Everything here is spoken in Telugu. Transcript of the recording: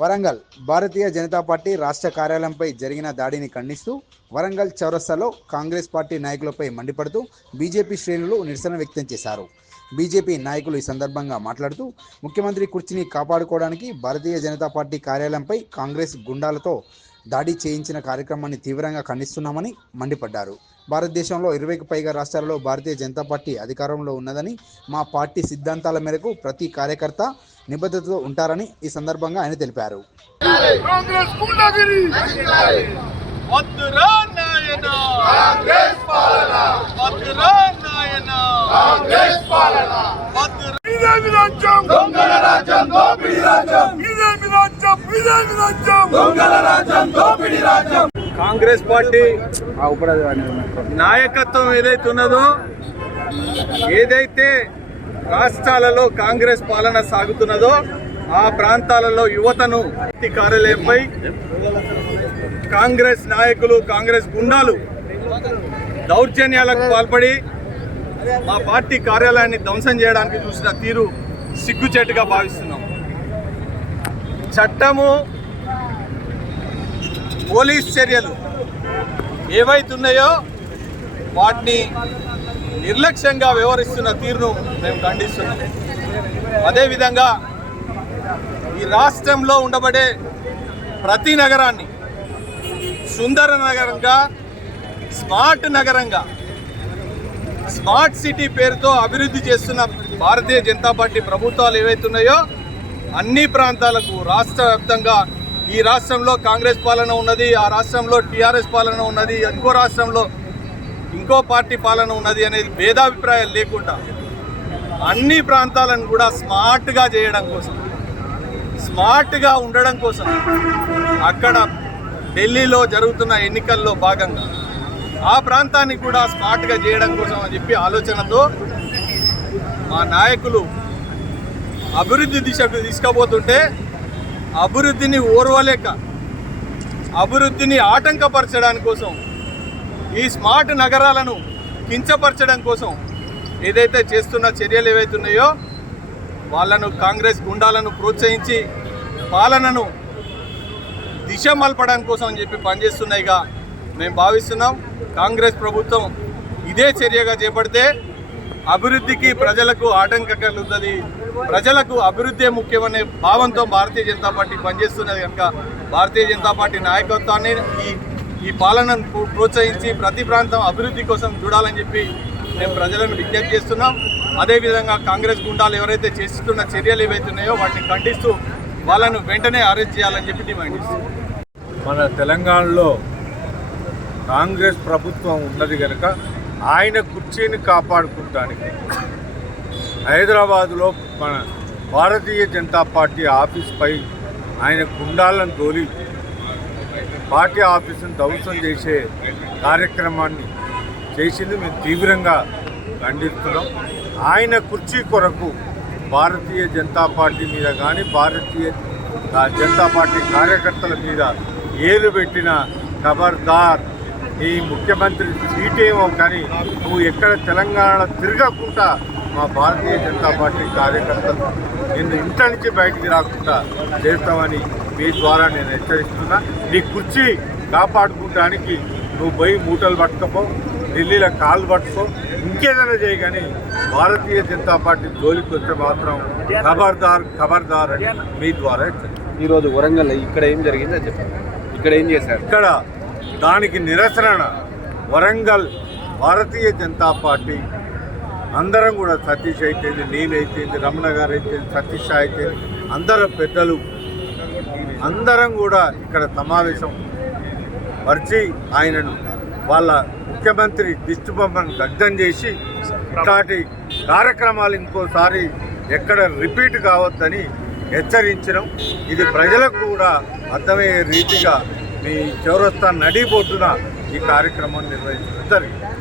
వరంగల్ భారతీయ జనతా పార్టీ రాష్ట్ర కార్యాలయంపై జరిగిన దాడిని ఖండిస్తూ వరంగల్ చౌరస్తాలో కాంగ్రెస్ పార్టీ నాయకులపై మండిపడుతూ బీజేపీ శ్రేణులు నిరసన వ్యక్తం చేశారు. బీజేపీ నాయకులు ఈ సందర్భంగా మాట్లాడుతూ ముఖ్యమంత్రి కుర్చీని కాపాడుకోవడానికి భారతీయ జనతా పార్టీ కార్యాలయంపై కాంగ్రెస్ గుండాలతో దాడి చేయించిన కార్యక్రమాన్ని తీవ్రంగా ఖండిస్తున్నామని మండిపడ్డారు. భారతదేశంలో ఇరవైకి పైగా రాష్ట్రాలలో భారతీయ జనతా పార్టీ అధికారంలో ఉన్నదని మా పార్టీ సిద్ధాంతాల మేరకు ప్రతి కార్యకర్త నిబద్ధతతో ఉంటారని ఈ సందర్భంగా ఆయన తెలిపారు. కాంగ్రెస్ గుండాగిరి వద్దురా నాయన కాంగ్రెస్ పాలన! వద్దురా నాయన కాంగ్రెస్ పాలన! వద్దురా ఇదేమి రాజ్యం దొంగల రాజ్యం దోపిడి రాజ్యం! కాంగ్రెస్ పార్టీ నాయకత్వం ఏదైతే ఉన్నదో ఏదైతే రాష్ట్రాలలో కాంగ్రెస్ పాలన సాగుతున్నదో ఆ ప్రాంతాలలో యువతను పార్టీ కార్యాలయంపై కాంగ్రెస్ నాయకులు కాంగ్రెస్ గుండాలు దౌర్జన్యాలకు పాల్పడి మా పార్టీ కార్యాలయాన్ని ధ్వంసం చేయడానికి చూసిన తీరు సిగ్గుచేటుగా భావిస్తున్నాం. చట్టము పోలీస్ చర్యలు ఏవైతున్నాయో వాటిని నిర్లక్ష్యంగా వ్యవహరిస్తున్న తీరును మేము ఖండిస్తున్నాం. అదేవిధంగా ఈ రాష్ట్రంలో ఉండబడే ప్రతి నగరాన్ని సుందర నగరంగా స్మార్ట్ నగరంగా స్మార్ట్ సిటీ పేరుతో అభివృద్ధి చేస్తున్న భారతీయ జనతా పార్టీ ప్రభుత్వాలు ఏవైతున్నాయో అన్ని ప్రాంతాలకు రాష్ట్ర వ్యాప్తంగా ఈ రాష్ట్రంలో కాంగ్రెస్ పాలన ఉన్నది ఆ రాష్ట్రంలో టీఆర్ఎస్ పాలన ఉన్నది ఇంకో రాష్ట్రంలో ఇంకో పార్టీ పాలన ఉన్నది అనేది భేదాభిప్రాయాలు లేకుండా అన్ని ప్రాంతాలను కూడా స్మార్ట్గా చేయడం కోసం స్మార్ట్గా ఉండడం కోసం అక్కడ ఢిల్లీలో జరుగుతున్న ఎన్నికల్లో భాగంగా ఆ ప్రాంతాన్ని కూడా స్మార్ట్గా చేయడం కోసం అని చెప్పి ఆలోచనతో మా నాయకులు అభివృద్ధి దిశకు తీసుకుపోతుంటే అభివృద్ధిని ఓర్వలేక అభివృద్ధిని ఆటంకపరచడానికి కోసం ఈ స్మార్ట్ నగరాలను కించపరచడం కోసం ఏదైతే చేస్తున్న చర్యలు ఏవైతున్నాయో వాళ్ళను కాంగ్రెస్ గుండాలను ప్రోత్సహించి పాలనను దిశ మలపడానికి కోసం అని చెప్పి పనిచేస్తున్నాయిగా మేము భావిస్తున్నాం. కాంగ్రెస్ ప్రభుత్వం ఇదే చర్యగా చేపడితే అభివృద్ధికి ప్రజలకు ఆటంకం కలుగుతుంది. ప్రజలకు అభివృద్ధి ముఖ్యమనే భావంతో భారతీయ జనతా పార్టీ పనిచేస్తున్నది కనుక భారతీయ జనతా పార్టీ నాయకత్వాన్ని ఈ ఈ పాలనను ప్రోత్సహించి ప్రతి ప్రాంతం అభివృద్ధి కోసం చూడాలని చెప్పి మేము ప్రజలను విజ్ఞప్తి చేస్తున్నాం. అదేవిధంగా కాంగ్రెస్ గుండాలు ఎవరైతే చేస్తున్న చర్యలు ఏవైతున్నాయో వాటిని ఖండిస్తూ వాళ్ళను వెంటనే అరెస్ట్ చేయాలని చెప్పి డిమాండ్ చేస్తున్నాం. మన తెలంగాణలో కాంగ్రెస్ ప్రభుత్వం ఉన్నది కనుక ఆయన కుర్చీని కాపాడుకుంటానికి హైదరాబాదులో మన భారతీయ జనతా పార్టీ ఆఫీస్పై ఆయన గుండాలను తోలి పార్టీ ఆఫీసును ధ్వంసం చేసే కార్యక్రమాన్ని చేసింది మేము తీవ్రంగా ఖండిస్తున్నాం. ఆయన కుర్చీ కొరకు భారతీయ జనతా పార్టీ మీద కానీ భారతీయ జనతా పార్టీ కార్యకర్తల మీద ఏలు పెట్టిన ఖబర్దార్ ఈ ముఖ్యమంత్రి సీటేమో కానీ నువ్వు ఎక్కడ తెలంగాణ తిరగకుండా మా భారతీయ జనతా పార్టీ కార్యకర్తలు నిన్ను ఇంట నుంచి బయటికి రాకుండా చేస్తామని మీ ద్వారా నేను హెచ్చరిస్తున్నా. నీ కుర్చీ కాపాడుకోవడానికి నువ్వు పోయి మూటలు పట్టుకపో ఢిల్లీలో కాళ్ళు పట్టుకో ఇంకేదైనా చేయి కానీ భారతీయ జనతా పార్టీ జోలికి వస్తే మాత్రం ఖబర్దార్ ఖబర్దార్ అని మీ ద్వారా. ఈరోజు వరంగల్ ఇక్కడ ఏం జరిగిందో చెప్పండి. ఇక్కడ ఏం చేశారు? ఇక్కడ దానికి నిరసన వరంగల్ భారతీయ జనతా పార్టీ అందరం కూడా సతీష్ అయితే నేనైతేంది రమణ గారు అయితే సతీష్ అయితే అందరం పెద్దలు. అందరం కూడా ఇక్కడ సమావేశం పరిచి ఆయనను వాళ్ళ ముఖ్యమంత్రి దిష్టి బొమ్మను దగ్ధం చేసి ఇట్లాంటి కార్యక్రమాలు ఇంకోసారి ఎక్కడ రిపీట్ కావద్దని హెచ్చరించడం ఇది ప్రజలకు కూడా అర్థమయ్యే రీతిగా మీ చౌరస్తా నడిబొడ్డున ఈ కార్యక్రమం నిర్వహించడం జరిగింది.